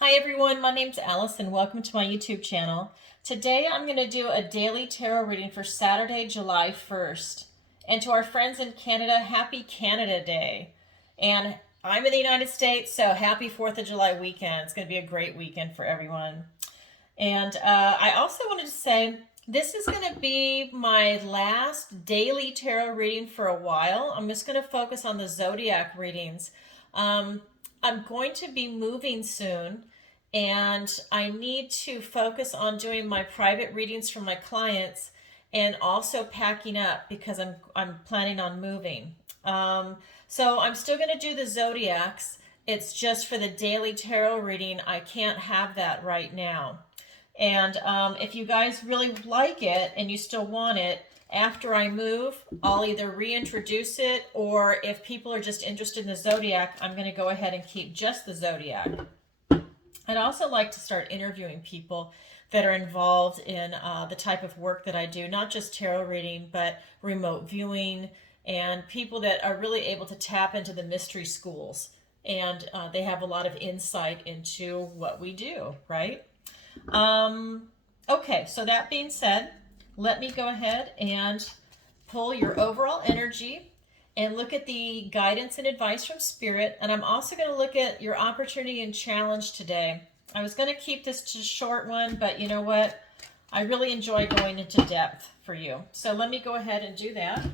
Hi everyone, my name's Alice and welcome to my YouTube channel. Today I'm going to do a daily tarot reading for Saturday, July 1st. And to our friends in Canada, happy Canada Day. And I'm in the United States, so happy 4th of July weekend. It's going to be a great weekend for everyone. And I also wanted to say this is going to be my last daily tarot reading for a while. I'm just going to focus on the zodiac readings. I'm going to be moving soon, and I need to focus on doing my private readings for my clients and also packing up because I'm planning on moving. So I'm still going to do the zodiacs. It's just for the daily tarot reading. I can't have that right now. And if you guys really like it and you still want it, after I move, I'll either reintroduce it, or if people are just interested in the zodiac, I'm going to go ahead and keep just the zodiac. I'd also like to start interviewing people that are involved in the type of work that I do, not just tarot reading, but remote viewing, and people that are really able to tap into the mystery schools. And they have a lot of insight into what we do, right? Okay, so that being said, let me go ahead and pull your overall energy and look at the guidance and advice from Spirit. And I'm also going to look at your opportunity and challenge today. I was going to keep this to a short one, but you know what? I really enjoy going into depth for you. So let me go ahead and do that.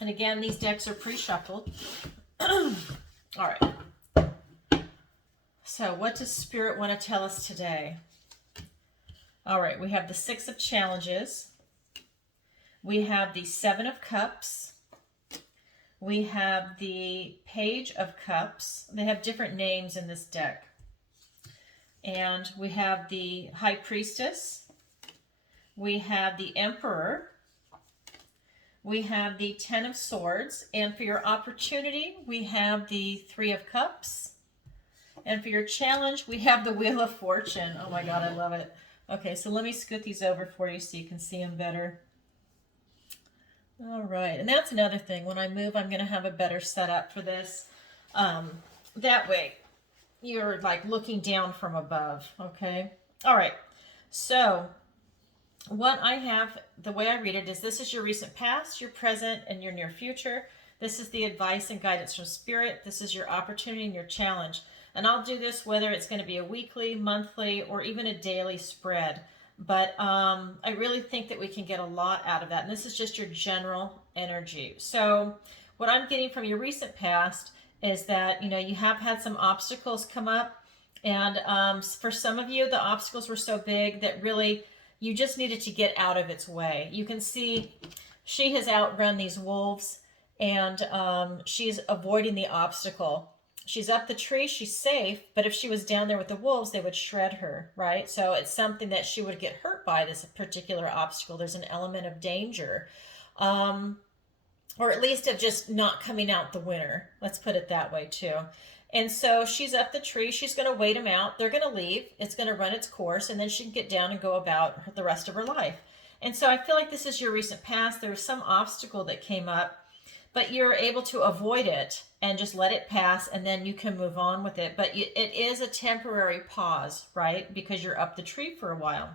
And again, these decks are pre-shuffled. All right. So what does Spirit want to tell us today? All right, we have the Six of Challenges. We have the Seven of Cups. We have the Page of Cups. They have different names in this deck. And we have the High Priestess. We have the Emperor. We have the Ten of Swords. And for your opportunity, we have the Three of Cups. And for your challenge, we have the Wheel of Fortune. Oh my God, I love it. Okay, so let me scoot these over for you so you can see them better. All right, and that's another thing. When I move, I'm going to have a better setup for this. That way, you're like looking down from above, okay? All right, so what I have, the way I read it is this is your recent past, your present, and your near future. This is the advice and guidance from Spirit. This is your opportunity and your challenge. And I'll do this whether it's going to be a weekly, monthly, or even a daily spread. But I really think that we can get a lot out of that. And this is just your general energy. So what I'm getting from your recent past is that, you know, you have had some obstacles come up. And for some of you, the obstacles were so big that really you just needed to get out of its way. You can see she has outrun these wolves, and she's avoiding the obstacle. She's up the tree, she's safe, but if she was down there with the wolves, they would shred her, right? So it's something that she would get hurt by, this particular obstacle. There's an element of danger, or at least of just not coming out the winner. Let's put it that way too. And so she's up the tree, she's going to wait them out, they're going to leave, it's going to run its course, and then she can get down and go about the rest of her life. And so I feel like this is your recent past. There was some obstacle that came up, but you're able to avoid it and just let it pass, and then you can move on with it. But it is a temporary pause, right? Because you're up the tree for a while.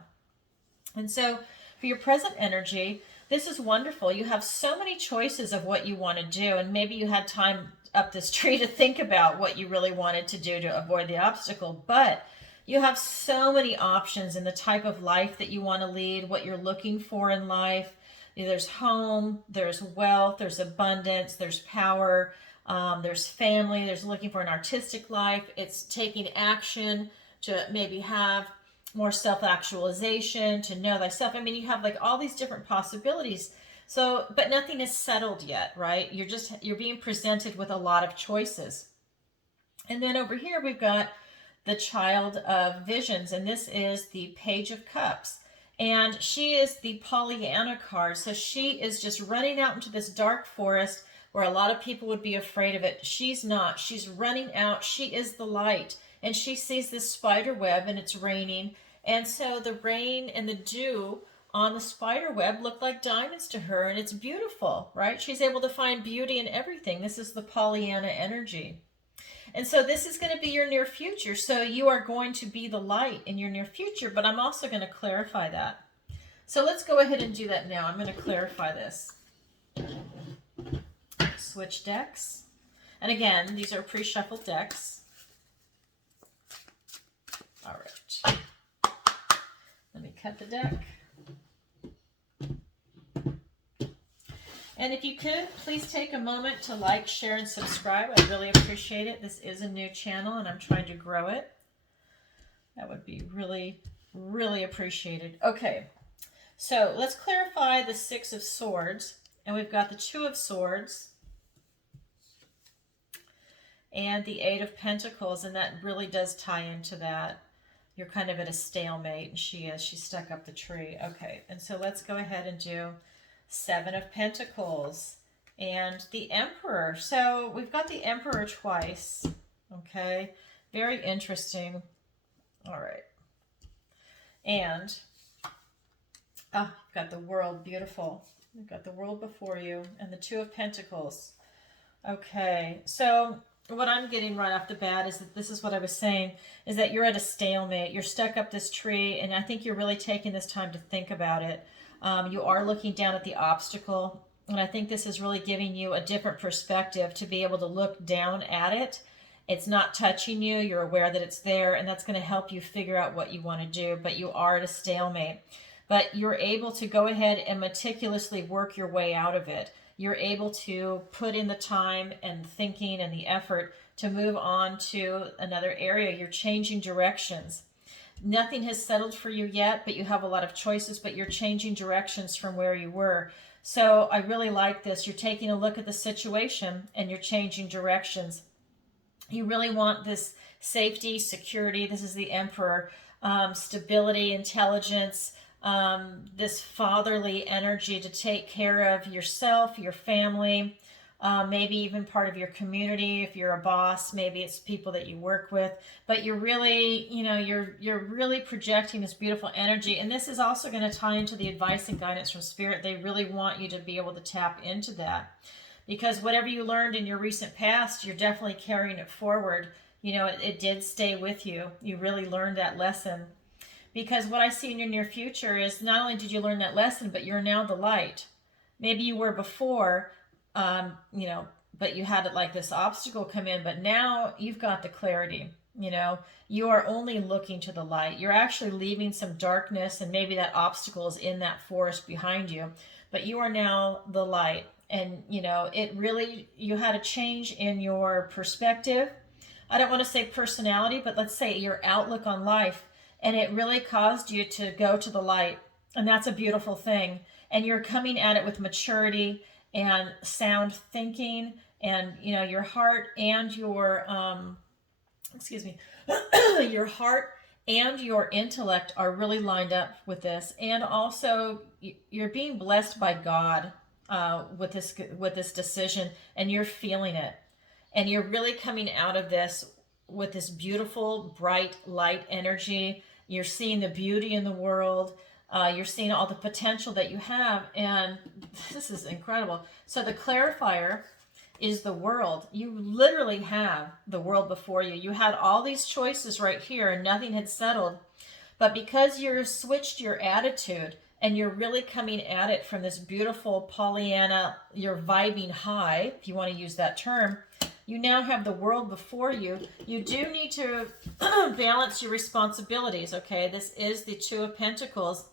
And so for your present energy, this is wonderful. You have so many choices of what you want to do, and maybe you had time up this tree to think about what you really wanted to do to avoid the obstacle, but you have so many options in the type of life that you want to lead, what you're looking for in life. There's home, there's wealth, there's abundance, there's power, there's family, there's looking for an artistic life. It's taking action to maybe have more self-actualization, to know thyself. I mean, you have like all these different possibilities. So, but nothing is settled yet, right? You're being presented with a lot of choices. And then over here, we've got the Child of Visions, and this is the Page of Cups. And she is the Pollyanna card. So she is just running out into this dark forest where a lot of people would be afraid of it. She's not. She's running out. She is the light. And she sees this spider web, and it's raining. And so the rain and the dew on the spider web look like diamonds to her, and it's beautiful, right? She's able to find beauty in everything. This is the Pollyanna energy. And so this is going to be your near future. So you are going to be the light in your near future, but I'm also going to clarify that. So let's go ahead and do that now. I'm going to clarify this. Switch decks. And again, these are pre-shuffled decks. All right. Let me cut the deck. And if you could, please take a moment to like, share, and subscribe. I'd really appreciate it. This is a new channel, and I'm trying to grow it. That would be really, really appreciated. Okay, so let's clarify the Six of Swords. And we've got the Two of Swords and the Eight of Pentacles, and that really does tie into that. You're kind of at a stalemate, and she is. She's stuck up the tree. Okay, and so let's go ahead and do Seven of Pentacles and the Emperor. So we've got the Emperor twice. Okay, very interesting. All right. And we've got the World, beautiful. We've got the World before you and the Two of Pentacles. Okay, so what I'm getting right off the bat is that this is what I was saying, is that you're at a stalemate. You're stuck up this tree, and I think you're really taking this time to think about it. You are looking down at the obstacle, and I think this is really giving you a different perspective to be able to look down at it. It's not touching you. You're aware that it's there, and that's going to help you figure out what you want to do, but you are at a stalemate. But you're able to go ahead and meticulously work your way out of it. You're able to put in the time and thinking and the effort to move on to another area. You're changing directions. Nothing has settled for you yet, but you have a lot of choices, but you're changing directions from where you were. So I really like this. You're taking a look at the situation and you're changing directions. You really want this safety, security. This is the Emperor. Stability, intelligence, this fatherly energy to take care of yourself, your family, maybe even part of your community. If you're a boss, maybe it's people that you work with, but you're really, you're really projecting this beautiful energy. And this is also going to tie into the advice and guidance from Spirit. They really want you to be able to tap into that, because whatever you learned in your recent past, you're definitely carrying it forward. It did stay with you. You really learned that lesson. Because what I see in your near future is not only did you learn that lesson, but you're now the light. Maybe you were before, but you had it like this obstacle come in, but now you've got the clarity. You are only looking to the light. You're actually leaving some darkness, and maybe that obstacle is in that forest behind you, but you are now the light. And, it really, you had a change in your perspective. I don't want to say personality, but let's say your outlook on life. And it really caused you to go to the light. And that's a beautiful thing. And you're coming at it with maturity and sound thinking, and, your heart and your, your heart and your intellect are really lined up with this. And also you're being blessed by God with this decision, and you're feeling it. And you're really coming out of this with this beautiful, bright, light energy. You're seeing the beauty in the world. You're seeing all the potential that you have. And this is incredible. So the clarifier is the world. You literally have the world before you. You had all these choices right here and nothing had settled. But because you're switched your attitude and you're really coming at it from this beautiful Pollyanna, you're vibing high, if you want to use that term, you now have the world before you. You do need to balance your responsibilities, okay? This is the Two of Pentacles.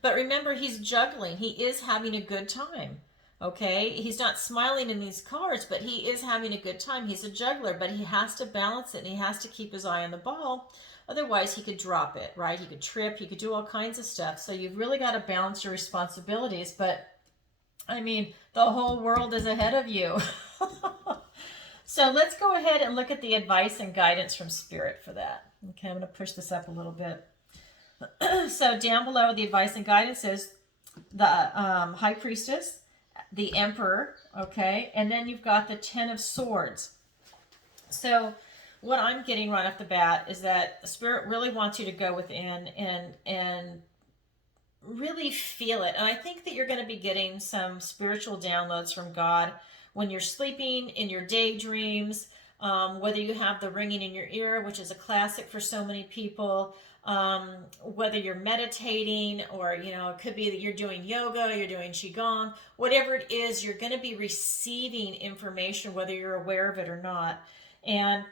But remember, he's juggling. He is having a good time, okay? He's not smiling in these cards, but he is having a good time. He's a juggler, but he has to balance it, and he has to keep his eye on the ball. Otherwise, he could drop it, right? He could trip. He could do all kinds of stuff. So you've really got to balance your responsibilities. But, I mean, the whole world is ahead of you. So let's go ahead and look at the advice and guidance from Spirit for that. Okay, I'm going to push this up a little bit. So down below, the advice and guidance is the High Priestess, the Emperor, okay? And then you've got the Ten of Swords. So what I'm getting right off the bat is that Spirit really wants you to go within and really feel it. And I think that you're going to be getting some spiritual downloads from God when you're sleeping, in your daydreams. whether you have the ringing in your ear, which is a classic for so many people, whether you're meditating, or it could be that you're doing yoga, you're doing qigong, whatever it is, you're going to be receiving information whether you're aware of it or not. And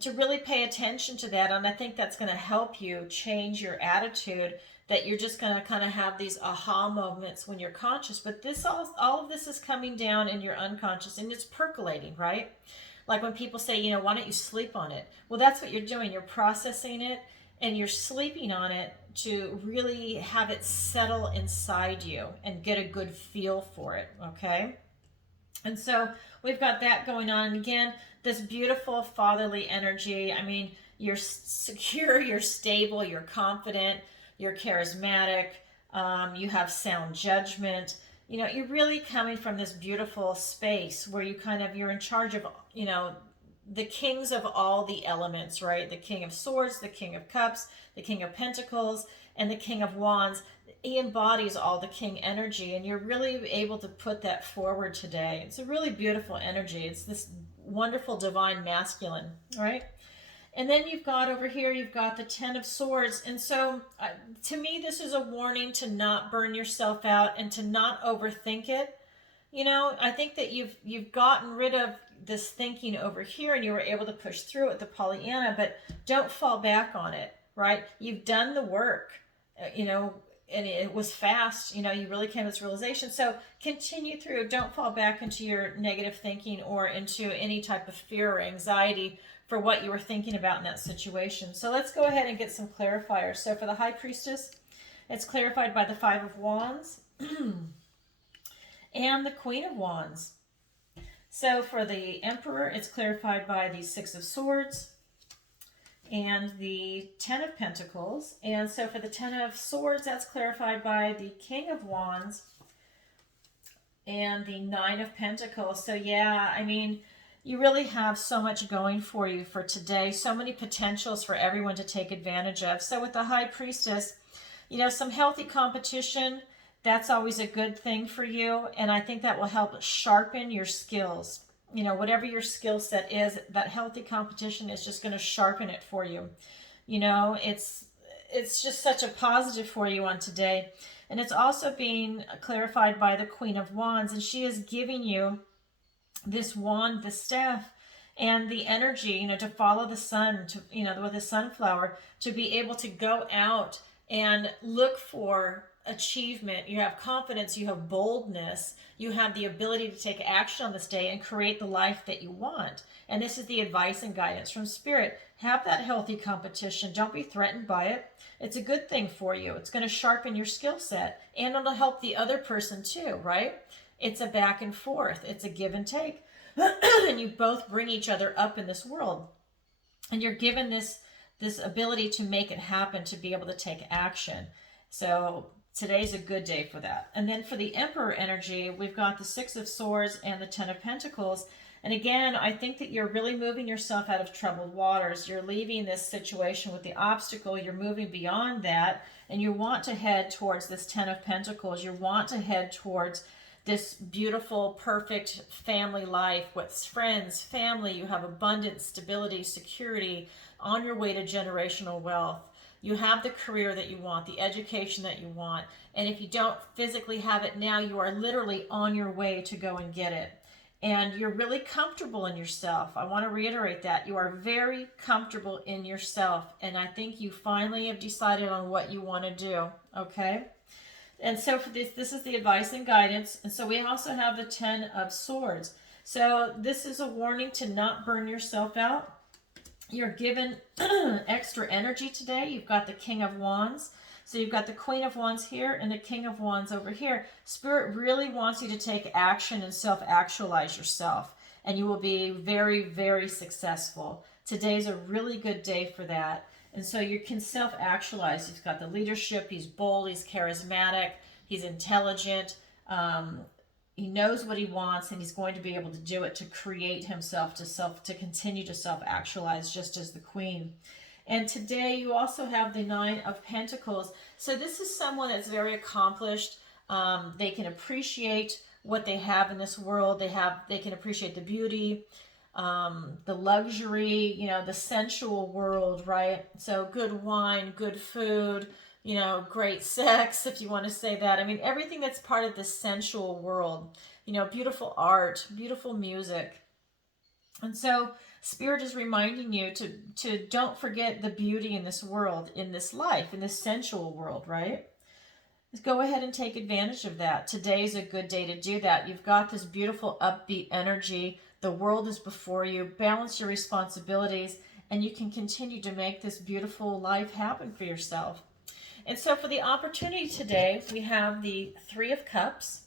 to really pay attention to that, and I think that's going to help you change your attitude, that you're just going to kind of have these aha moments when you're conscious. But this all of this is coming down in your unconscious, and it's percolating, right? Like when people say, why don't you sleep on it? Well, that's what you're doing. You're processing it, and you're sleeping on it to really have it settle inside you and get a good feel for it, okay? And so we've got that going on. And again, this beautiful fatherly energy. I mean, you're secure, you're stable, you're confident, you're charismatic, you have sound judgment. You're really coming from this beautiful space where you're in charge of, the kings of all the elements, right? The King of Swords, the King of Cups, the King of Pentacles, and the King of Wands. He embodies all the king energy, and you're really able to put that forward today. It's a really beautiful energy. It's this wonderful divine masculine, right? And then you've got over here, you've got the 10 of Swords. And so to me, this is a warning to not burn yourself out and to not overthink it. I think that you've gotten rid of this thinking over here, and you were able to push through it with the Pollyanna, but don't fall back on it, right? You've done the work, and it was fast, you really came to this realization. So continue through. Don't fall back into your negative thinking or into any type of fear or anxiety for what you were thinking about in that situation. So let's go ahead and get some clarifiers. So for the High Priestess, it's clarified by the 5 of Wands and the Queen of Wands. So for the Emperor, it's clarified by the 6 of Swords and the 10 of Pentacles. And so for the 10 of Swords, that's clarified by the King of Wands and the 9 of Pentacles. So yeah, I mean, you really have so much going for you for today. So many potentials for everyone to take advantage of. So with the High Priestess, some healthy competition, that's always a good thing for you. And I think that will help sharpen your skills. Whatever your skill set is, that healthy competition is just going to sharpen it for you. It's just such a positive for you on today. And it's also being clarified by the Queen of Wands, and she is giving you this wand, the staff, and the energy, to follow the sun, to, with the sunflower, to be able to go out and look for achievement. You have confidence, you have boldness, you have the ability to take action on this day and create the life that you want. And this is the advice and guidance from Spirit. Have that healthy competition. Don't be threatened by it. It's a good thing for you. It's going to sharpen your skill set, and it'll help the other person too, right? It's a back and forth. It's a give and take. And you both bring each other up in this world. And you're given this ability to make it happen, to be able to take action. So today's a good day for that. And then for the Emperor energy, we've got the 6 of Swords and the 10 of Pentacles. And again, I think that you're really moving yourself out of troubled waters. You're leaving this situation with the obstacle. You're moving beyond that. And you want to head towards this 10 of Pentacles. You want to head towards this beautiful, perfect family life with friends, family. You have abundance, stability, security, on your way to generational wealth. You have the career that you want, the education that you want. And if you don't physically have it now, you are literally on your way to go and get it. And you're really comfortable in yourself. I want to reiterate that. You are very comfortable in yourself. And I think you finally have decided on what you want to do. Okay? And so for this is the advice and guidance. And so we also have the 10 of Swords. So this is a warning to not burn yourself out. You're given extra energy today. You've got the King of Wands. So you've got the Queen of Wands here and the King of Wands over here. Spirit really wants you to take action and self-actualize yourself. And you will be very, very successful. Today's a really good day for that. And so you can self-actualize. He's got the leadership. He's bold. He's charismatic. He's intelligent. He knows what he wants, and he's going to be able to do it to create himself, to continue to self-actualize, just as the Queen. And today you also have the 9 of Pentacles. So this is someone that's very accomplished. They can appreciate what they have in this world. They can appreciate the beauty. the luxury, the sensual world, right? So good wine, good food, great sex, if you want to say that. I mean, everything that's part of the sensual world, beautiful art, beautiful music. And so Spirit is reminding you to don't forget the beauty in this world, in this life, in this sensual world, right? Go ahead and take advantage of that. Today's a good day to do that. You've got this beautiful upbeat energy. The world is before you. Balance your responsibilities, and you can continue to make this beautiful life happen for yourself. And so for the opportunity today, we have the Three of Cups.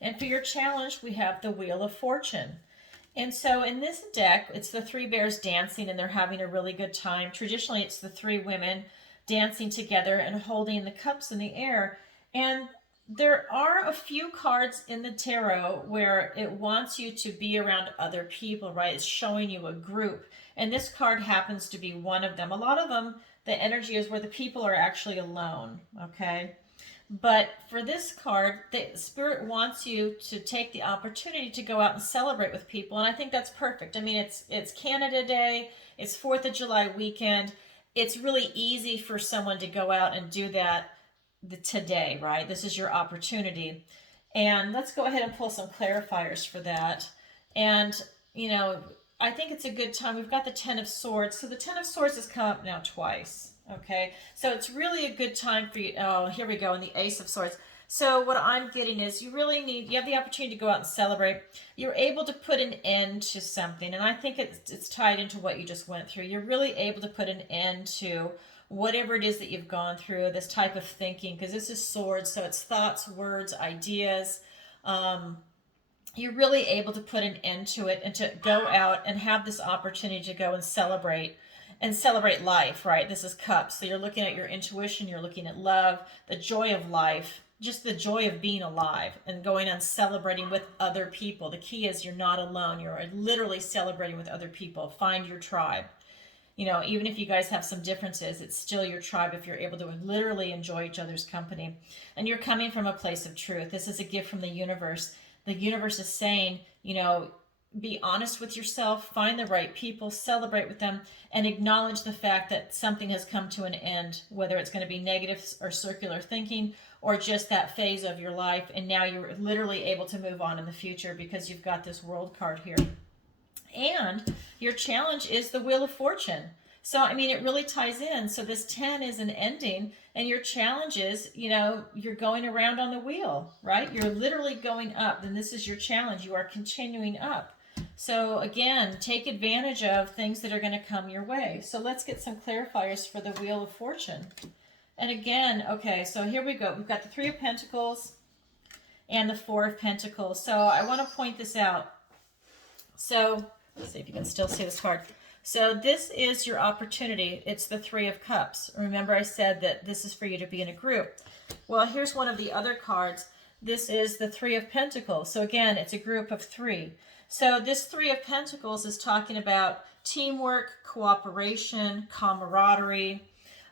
And for your challenge, we have the Wheel of Fortune. And so in this deck, it's the three bears dancing, and they're having a really good time. Traditionally, it's the three women dancing together and holding the cups in the air. And there are a few cards in the tarot where it wants you to be around other people, right? It's showing you a group. And this card happens to be one of them. A lot of them, the energy is where the people are actually alone, okay? But for this card, the Spirit wants you to take the opportunity to go out and celebrate with people. And I think that's perfect. I mean, it's Canada Day. It's 4th of July weekend. It's really easy for someone to go out and do that today, right? This is your opportunity. And let's go ahead and pull some clarifiers for that. And, I think it's a good time. We've got the Ten of Swords. So the Ten of Swords has come up now twice. Okay, so it's really a good time for you. Oh, here we go, in the Ace of Swords. So what I'm getting is you have the opportunity to go out and celebrate. You're able to put an end to something, and I think it's tied into what you just went through. You're really able to put an end to whatever it is that you've gone through, this type of thinking, because this is swords, so it's thoughts, words, ideas. You're really able to put an end to it and to go out and have this opportunity to go and celebrate life, right? This is cups. So you're looking at your intuition, you're looking at love, the joy of life, just the joy of being alive and going and celebrating with other people. The key is you're not alone. You're literally celebrating with other people. Find your tribe. Even if you guys have some differences, it's still your tribe if you're able to literally enjoy each other's company. And you're coming from a place of truth. This is a gift from the universe. The universe is saying, be honest with yourself, find the right people, celebrate with them, and acknowledge the fact that something has come to an end, whether it's going to be negative or circular thinking or just that phase of your life. And now you're literally able to move on in the future because you've got this World card here. And your challenge is the Wheel of Fortune. So, I mean, it really ties in. So this 10 is an ending, and your challenge is, you're going around on the wheel, right? You're literally going up, and this is your challenge. You are continuing up. So again, take advantage of things that are going to come your way. So let's get some clarifiers for the Wheel of Fortune. And again, okay, so here we go. We've got the Three of Pentacles and the Four of Pentacles. So I want to point this out. So let's see if you can still see this card. So this is your opportunity. It's the Three of Cups. Remember I said that this is for you to be in a group. Well, here's one of the other cards. This is the Three of Pentacles. So again, it's a group of three. So this Three of Pentacles is talking about teamwork, cooperation, camaraderie,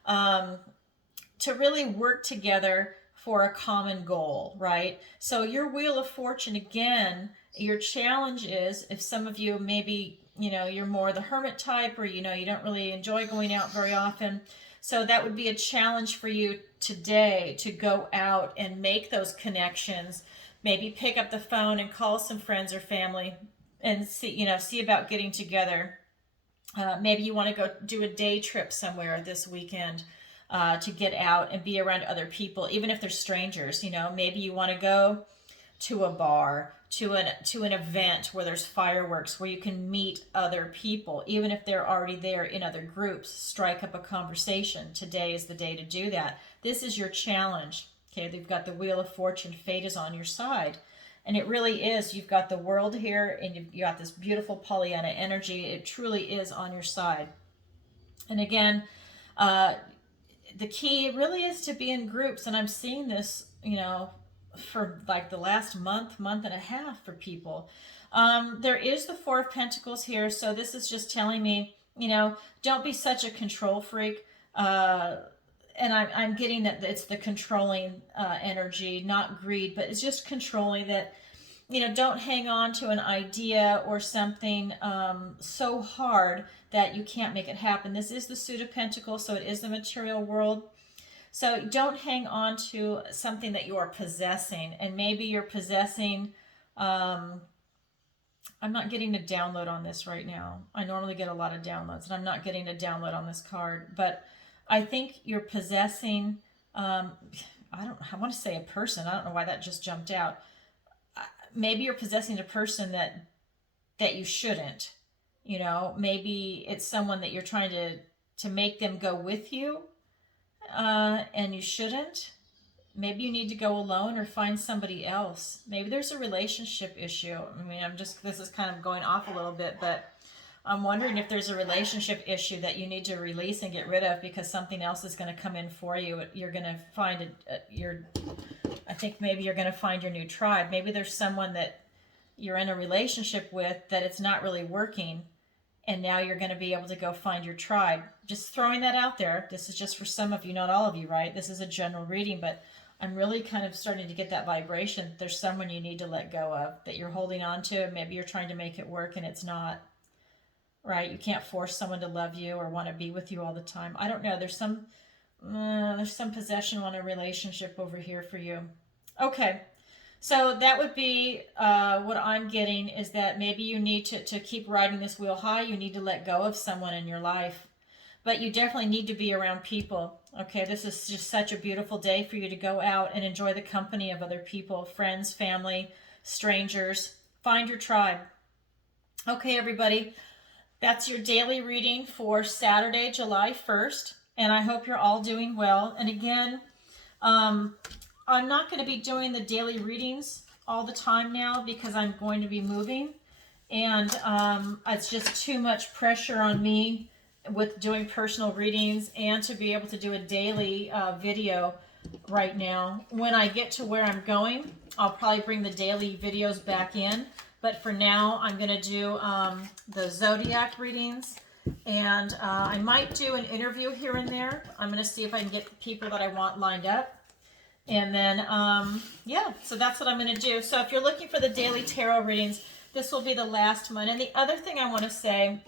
to really work together for a common goal, right? So your Wheel of Fortune, again, your challenge is, if some of you maybe, you're more the hermit type, or, you don't really enjoy going out very often. So that would be a challenge for you today to go out and make those connections. Maybe pick up the phone and call some friends or family and see about getting together. Maybe you want to go do a day trip somewhere this weekend to get out and be around other people, even if they're strangers. Maybe you want to go to a bar, to an event where there's fireworks, where you can meet other people, even if they're already there in other groups. Strike up a conversation. Today is the day to do that. This is your challenge. Okay, they've got the Wheel of Fortune. Fate is on your side. And it really is. You've got the World here, and you've got this beautiful Pollyanna energy. It truly is on your side. And again, the key really is to be in groups. And I'm seeing this, for like the last month and a half for people. There is the Four of Pentacles here. So this is just telling me, don't be such a control freak. And I'm getting that it's the controlling energy, not greed, but it's just controlling that, don't hang on to an idea or something so hard that you can't make it happen. This is the suit of pentacles, so it is the material world. So don't hang on to something that you are possessing. And maybe you're possessing, I'm not getting a download on this right now. I normally get a lot of downloads, and I'm not getting a download on this card. But I think you're possessing, I want to say a person. I don't know why that just jumped out. Maybe you're possessing a person that you shouldn't. Maybe it's someone that you're trying to make them go with you, and you shouldn't. Maybe you need to go alone or find somebody else. Maybe there's a relationship issue. I mean, this is kind of going off a little bit, but I'm wondering if there's a relationship issue that you need to release and get rid of because something else is going to come in for you. You're going to find I think maybe you're going to find your new tribe. Maybe there's someone that you're in a relationship with that it's not really working, and now you're going to be able to go find your tribe. Just throwing that out there. This is just for some of you, not all of you, right? This is a general reading, but I'm really kind of starting to get that vibration. There's someone you need to let go of that you're holding on to. Maybe you're trying to make it work and it's not, right? You can't force someone to love you or want to be with you all the time. I don't know. There's some possession on a relationship over here for you. Okay. So that would be what I'm getting, is that maybe you need to keep riding this wheel high. You need to let go of someone in your life. But you definitely need to be around people. Okay, this is just such a beautiful day for you to go out and enjoy the company of other people, friends, family, strangers. Find your tribe. Okay, everybody, that's your daily reading for Saturday, July 1st. And I hope you're all doing well. And again, I'm not going to be doing the daily readings all the time now because I'm going to be moving. And it's just too much pressure on me with doing personal readings and to be able to do a daily video right now. When I get to where I'm going, I'll probably bring the daily videos back in. But for now, I'm going to do the zodiac readings. And I might do an interview here and there. I'm going to see if I can get people that I want lined up. And then, yeah, so that's what I'm going to do. So if you're looking for the daily tarot readings, this will be the last one. And the other thing I want to say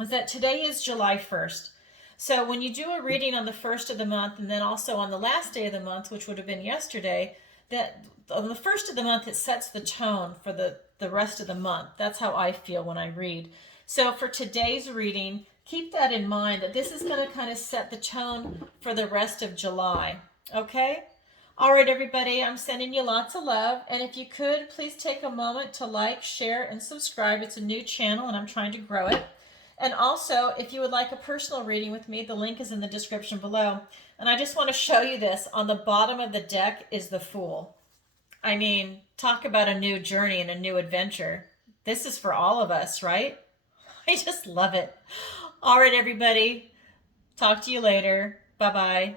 is that today is July 1st. So when you do a reading on the 1st of the month and then also on the last day of the month, which would have been yesterday, that on the 1st of the month, it sets the tone for the rest of the month. That's how I feel when I read. So for today's reading, keep that in mind, that this is going to kind of set the tone for the rest of July. Okay? All right, everybody, I'm sending you lots of love. And if you could, please take a moment to like, share, and subscribe. It's a new channel, and I'm trying to grow it. And also, if you would like a personal reading with me, the link is in the description below. And I just want to show you this. On the bottom of the deck is the Fool. I mean, talk about a new journey and a new adventure. This is for all of us, right? I just love it. All right, everybody. Talk to you later. Bye-bye.